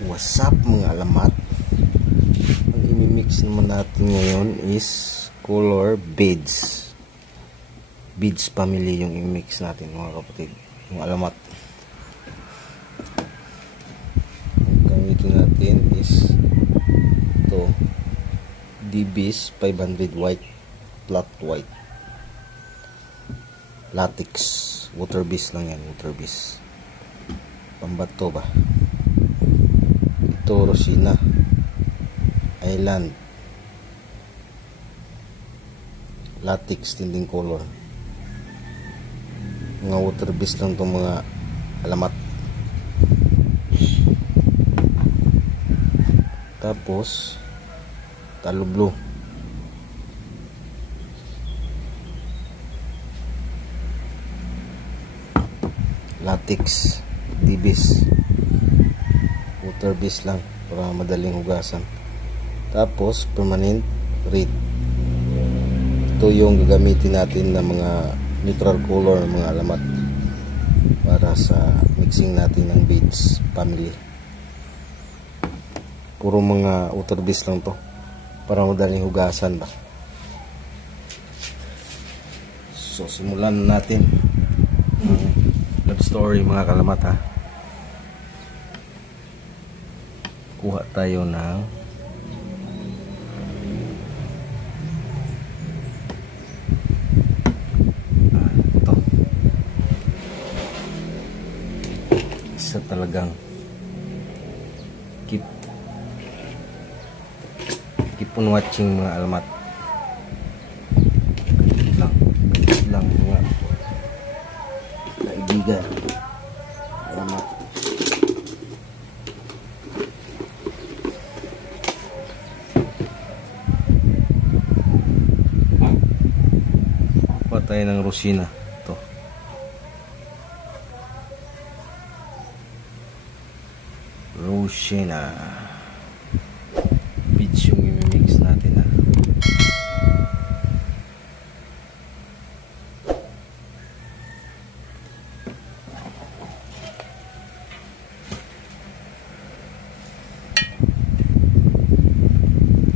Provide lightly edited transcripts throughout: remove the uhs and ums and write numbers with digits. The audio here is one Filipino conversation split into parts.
What's up mga alamat? Ang imimix naman natin ngayon is color beads. Beads family yung imimix natin mga kapatid. Yung alamat. Ang gamitin natin is ito. DBs 500 white, flat white. Latex. Water beads lang yan. Water beads. Pambato ba? Ito Rosina Island latex tinding color. Mga water beads lang itong mga alamat. Tapos talo blue, latex DBs, water beads lang para madaling hugasan. Tapos permanent red. Ito yung gagamitin natin na mga neutral color ng mga alamat para sa mixing natin ng beads family. Puro mga water beads lang to para madaling hugasan ba. So simulan natin love story mga kalamat ha. Kuha tayo ng ito. Isa talagang keep on watching mga alamat. Lang mga kaibigan alamat. Tayo ng Rosina ito. Rosina beads yung imimix natin ha.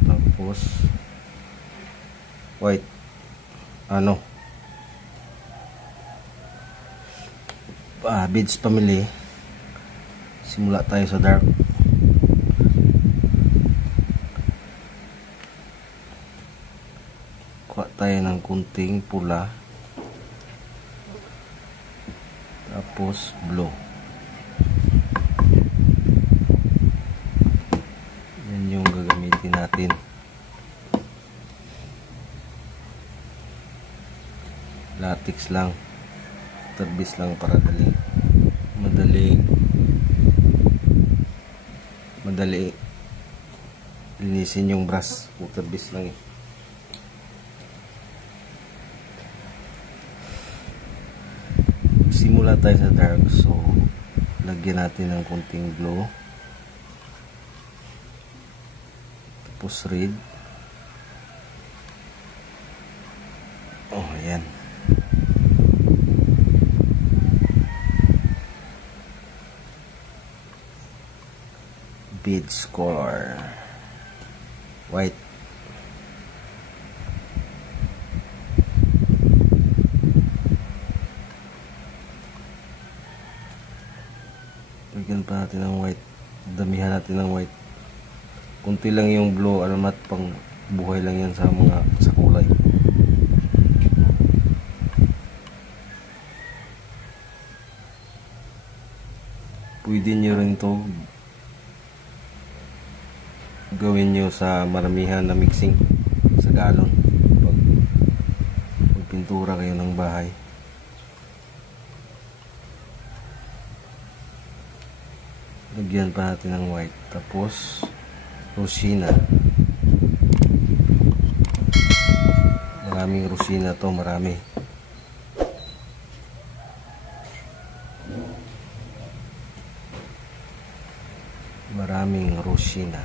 Tapos white beads family. Simula tayo sa dark. Kuha tayo ng kunting pula. Tapos blue. Yan yung gagamitin natin. Latex lang. Terbis lang para madali linisin yung brush. Water beads lang eh. Simula tayo sa dark, so lagyan natin ng konting blue, tapos red. Ayan. Beads color white. Lagyan pa natin ng white. Damihan natin ng white. Kunti lang yung blue alamat, pang buhay lang yan sa kulay. Pwede nyo rin to gawin nyo sa maramihan na mixing sa galon pag pintura kayo ng bahay. Lagyan pa natin ng white. Tapos Rosina. Maraming Rosina to, marami. Maraming Rosina.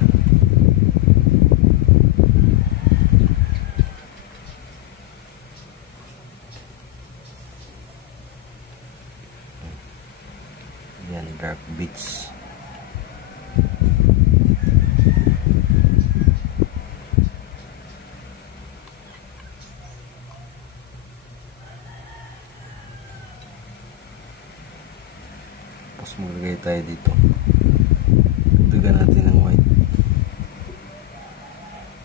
Yan, dark beads. Tapos maglagay tayo dito. Dagdagan natin ng white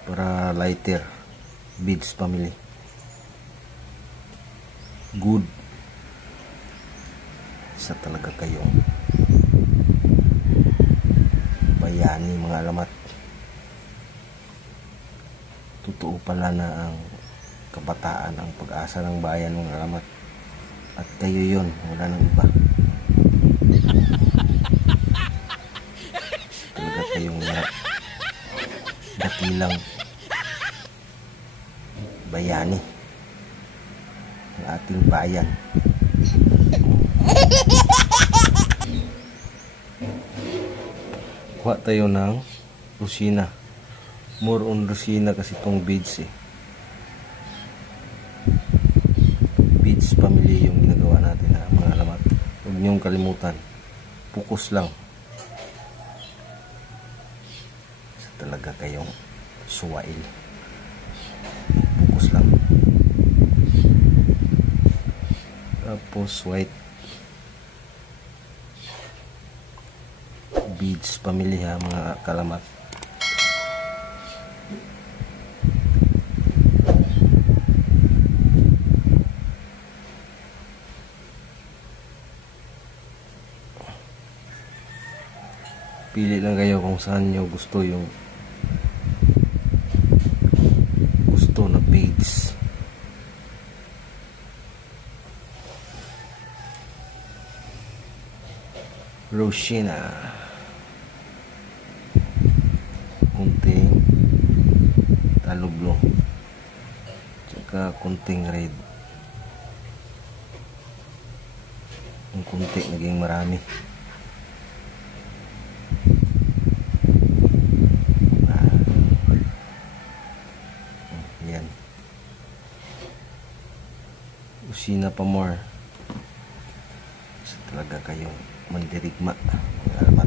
para lighter. Beads family. Good. Isa talaga kayong bayani mga alamat. Totoo pala na ang kabataan ang pag-asa ng bayan mga alamat. At kayo yun, wala nang iba. Talaga kayong dakilang bayani ng ating bayan. Kuha tayo ng Rosina. More on Rosina kasi itong beads eh. Beads family yung ginagawa natin na mga alamat. Huwag niyong kalimutan. Focus lang. Kasi talaga kayong suwail. Focus lang. Tapos white beads family ha mga kalamat. Pili lang kayo kung saan nyo gusto yung gusto na beads. Rosina. Kunting talublo. Tsaka kunting red. Ang kunti naging marami. Yan. Rosina pa more. Kasi talaga kayong mandirigma. Alamat.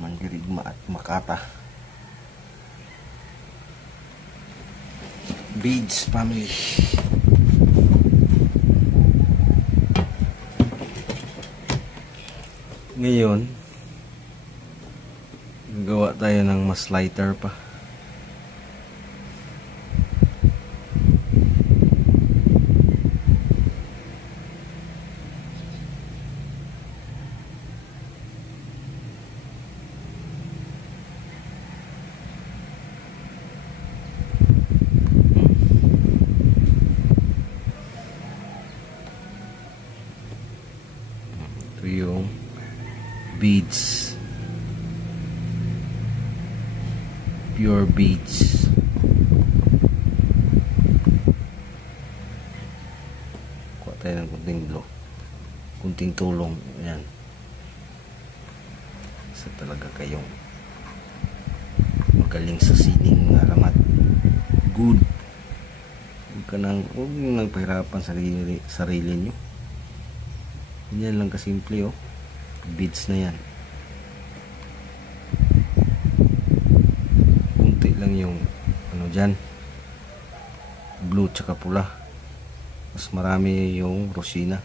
Mandirigma at makata. Beads family. Ngayon gawa tayo ng mas lighter pa. Ito yung beads, pure beads. Kuha tayo ng kunting blue, kunting tulong. Ayan. Isa talaga kayong magaling sa sining mga alamat. Good. Huwag nang pahirapan sarili nyo. Yan lang kasimple oh. Beads na yan. Kunti lang yung ano dyan, blue tsaka pula. Mas marami yung Rosina.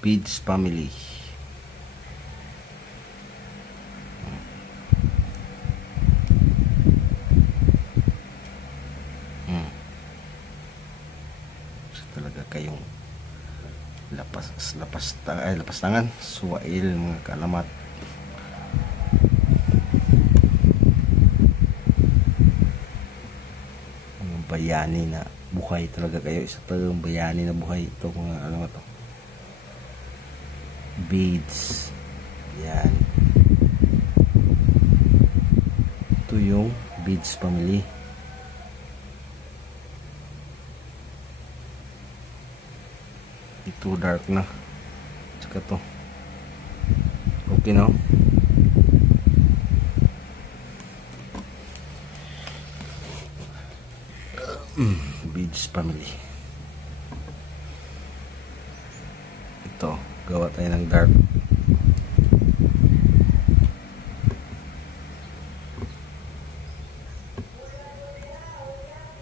Beads family. Talaga kayong lapas tangan, suwail mga kalamat. Mga bayani na buhay talaga kayo. Isa talagang bayani na buhay ito mga alamat to. Beads. Yan. Ito yung beads family. Ito dark na. Tsaka to. Okay no? Beads family. Ito, gawa tayo ng dark.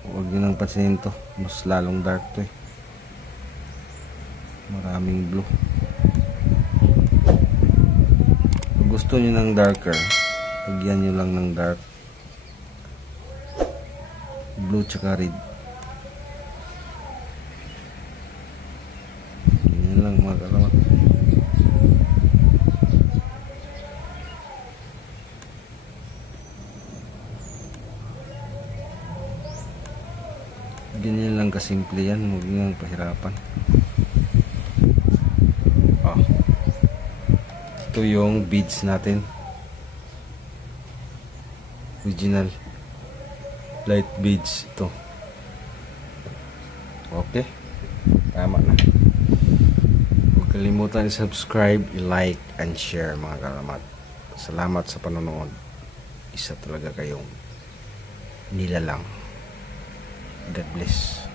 Huwag nyo nang pansinin to, mas lalong dark to eh. Maraming blue. Kung gusto nyo ng darker, lagyan nyo lang ng dark blue tsaka red. Ganyan lang mga kalamat. Ganyan lang kasimple yan, huwag nyo nang pahirapan. Ito yung beads natin, original light beads ito. Okay, tama na. Huwag kalimutan i-subscribe, i-like and share mga kalamat. Salamat sa panonood. Isa talaga kayong nilalang. God bless.